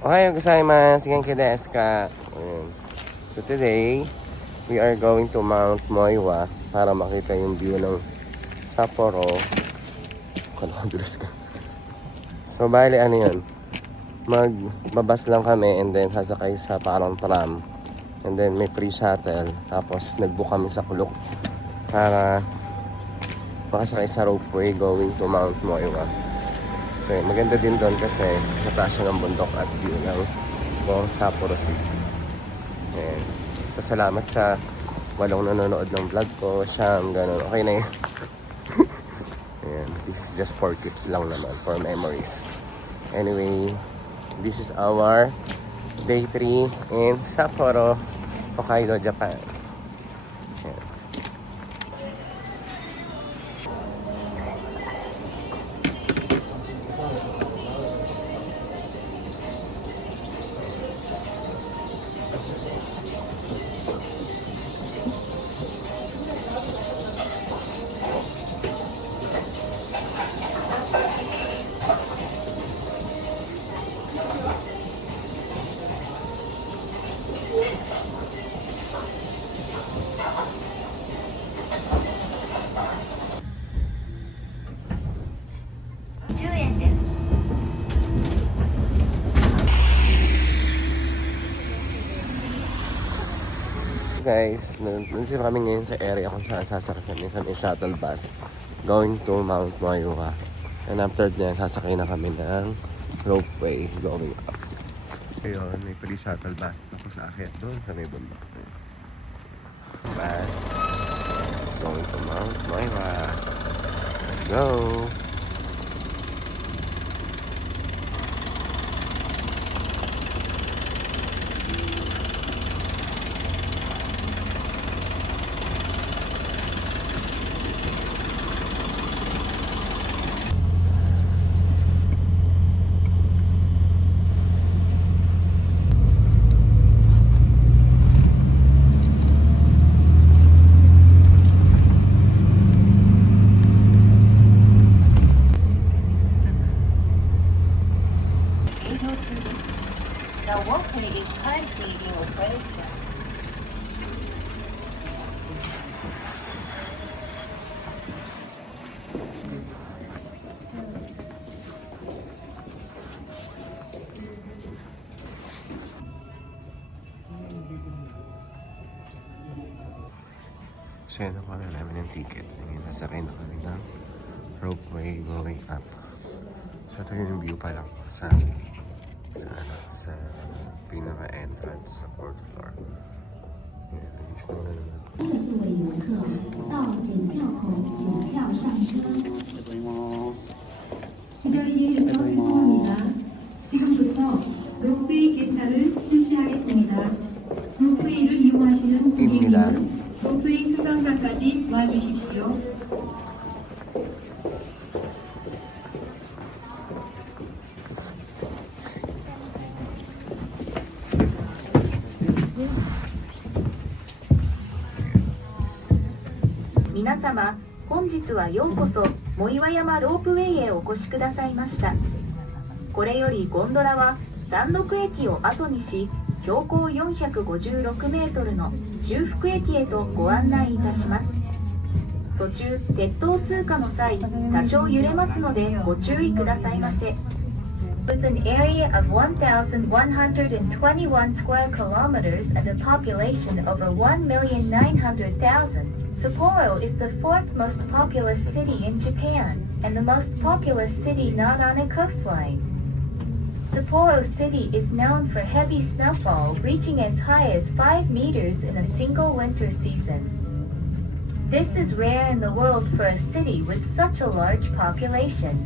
Ohayo gozaimasu, genki desu ka? So today, we are going to Mount Moiwa para makita yung view ng Sapporo. Kaladulas ka. So bali ano yun, magbabas lang kami and then sasakay sa parang tram. And then may free shuttle. Tapos nagbook kami sa Kulok para makasakay sa ropeway going to Mount Moiwa. So maganda din doon kasi sa taas siya ng bundok at view ng buong Sapporo City. And so salamat sa walong nanonood ng vlog ko. Siyam, ganun. Okay na yun. And this is just for tips lang naman, for memories. Anyway, this is our day 3 in Sapporo, Hokkaido, Japan. Ayan. Guys, nandito kami ngayon sa area kung saan sasakay kami sa may shuttle bus going to Mount Moiwa. And after that, sasakay na kami ng ropeway going up. Ayun, may free shuttle bus na sa akin doon sa may bundok. Bus going to Mount Moiwa. Let's go! The walkway is currently being operated. Siya na pala namin ng ticket. Ngayon, nasakay na kami ng ropeway going up. So ito yung view pa lang sa pinaka-entrance sa 4th floor. Yan, next na naman. 各位游客到检票口检票上车。기다리게 죄송합니다. 지금부터 ropeway 개차를 실시하겠습니다. ropeway를 이용하시는 고객님은 ropeway 승강장까지 와주십시오.皆様、本日はようこそ藻岩山ロープウェイへお越しくださいました。これよりゴンドラは山麓駅を後にし、標高456メートルの中腹駅へとご案内いたします。途中、鉄塔通過の際、多少揺れますのでご注意くださいませ。With an area of 1,121 square kilometers and a population of over 1,900,000, Sapporo is the fourth most populous city in Japan, and the most populous city not on a coastline. Sapporo City is known for heavy snowfall reaching as high as 5 meters in a single winter season. This is rare in the world for a city with such a large population.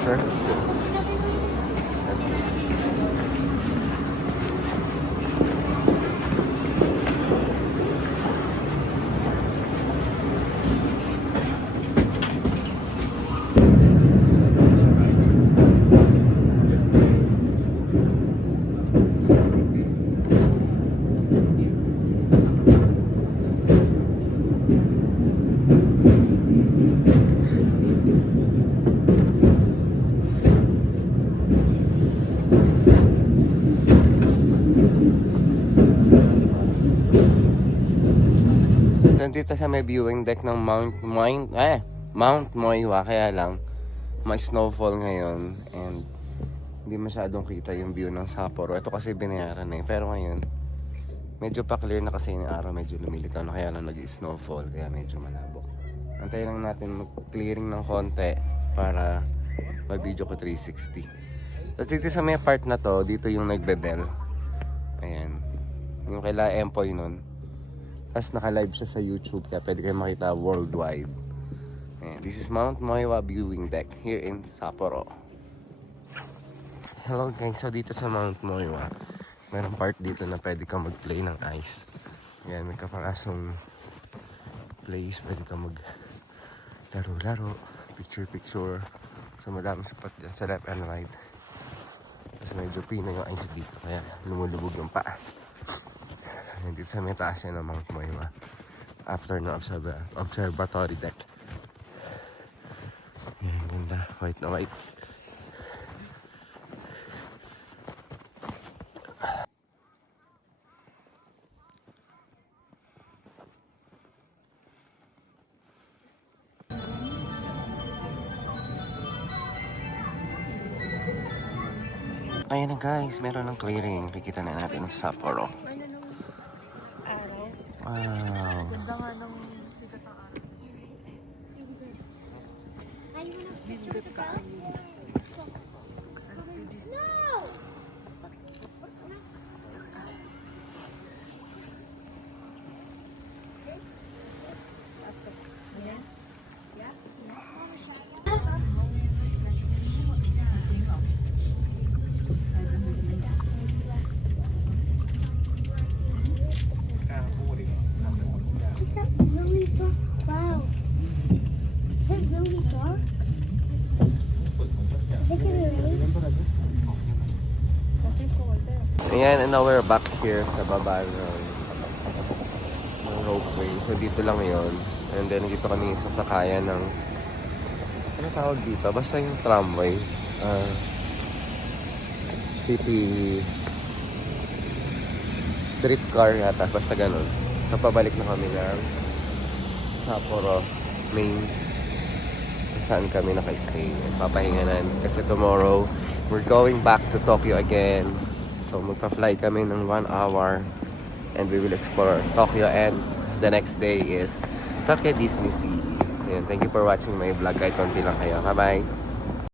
Sure. nandito sa may viewing deck ng Mount Moiwa, kaya lang may snowfall ngayon and hindi masyadong kita yung view ng Sapporo. Ito kasi binayaran na pero ngayon medyo pa clear na kasi yung araw, medyo lumilitaw na kaya lang nag-snowfall kaya medyo malabo. Antayin lang natin mag-clearing ng konti para mag-video ko 360. Tapos dito sa may part na to, dito yung nagbe-bell. Ayan. Yung kaila Empoy nun. Tapos naka-live siya sa YouTube kaya pwede kayo makita worldwide. Ayan. This is Mount Moiwa viewing deck here in Sapporo. Hello guys, so dito sa Mount Moiwa, mayroong part dito na pwede ka mag-play ng ice. Ayan, may kaparasong place, pwede ka mag-laro-laro, picture-picture. So madami spot dyan sa left and right. Tapos medyo pino yung ice dito, kaya lumulubog yung paa. Dito sa may taas yan ng Mount Moiwa. After ng observatory deck. Ayan, ganda. White na white. Ayan na guys, meron ng clearing. Kikita na natin ang Sapporo. Wow. Ganda nga ng sikat ng araw. Is that really dark? Wow. Is it really dark? Is it gonna rain? Ayan, and now we're back here sa baba ng ropeway. So dito lang yon. And then dito kami sasakayan ng ano tawag dito? Basta yung tramway. City streetcar yata. Basta ganun. So pabalik na kami ng Sapporo main kung saan kami naka-stay. Papahinganan. Kasi tomorrow we're going back to Tokyo again. So magpa-fly kami ng 1 hour and we will explore Tokyo, and the next day is Tokyo Disney Sea. Ayan, thank you for watching my vlog. Kahit konti lang kayo. Bye-bye!